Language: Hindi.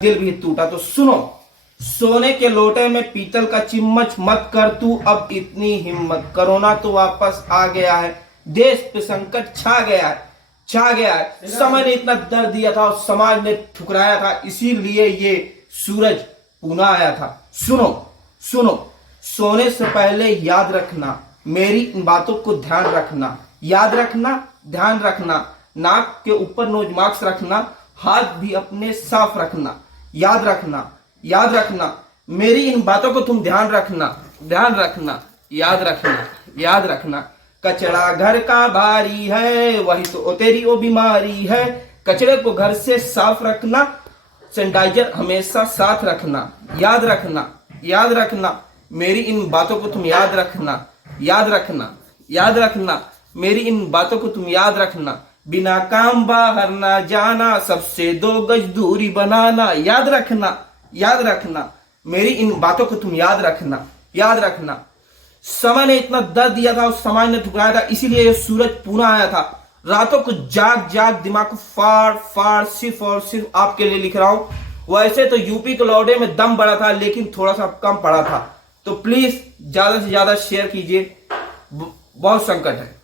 दिल भी टूटा। तो सुनो, सोने के लोटे में पीतल का चिम्मच मत कर तू अब इतनी हिम्मत। कोरोना तो वापस आ गया है, देश पे संकट छा गया है, छा गया है। समय ने इतना दर्द दिया था और समाज ने ठुकराया था, इसीलिए ये सूरज पुनः आया था। सुनो सुनो, सोने से पहले याद रखना, मेरी इन बातों को ध्यान रखना, याद रखना, ध्यान रखना। नाक के ऊपर नोज मास्क रखना, हाथ भी अपने साफ रखना, याद रखना, याद रखना। मेरी इन बातों को तुम ध्यान रखना, ध्यान रखना, याद रखना, याद रखना। कचरा घर का भारी है, वही तो तेरी वो बीमारी है। कचरे को घर से साफ रखना, सैनिटाइजर हमेशा साथ रखना, याद रखना, याद रखना। मेरी इन बातों को तुम याद रखना, याद रखना, याद रखना। मेरी इन बातों को तुम याद रखना। बिना काम बाहर ना जाना, सबसे 2 गज दूरी बनाना, याद रखना, याद रखना। मेरी इन बातों को तुम याद रखना, याद रखना। समय ने इतना दर्द दिया था और समाज ने ठुकराया था, इसीलिए ये सूरज पुनः आया था। रातों को जाग जाग दिमाग को फाड़ फाड़ सिर्फ और सिर्फ आपके लिए लिख रहा हूं। वैसे तो यूपी के लौटे में दम बड़ा था, लेकिन थोड़ा सा कम पड़ा था। तो प्लीज ज्यादा से ज्यादा शेयर कीजिए, बहुत संकट है।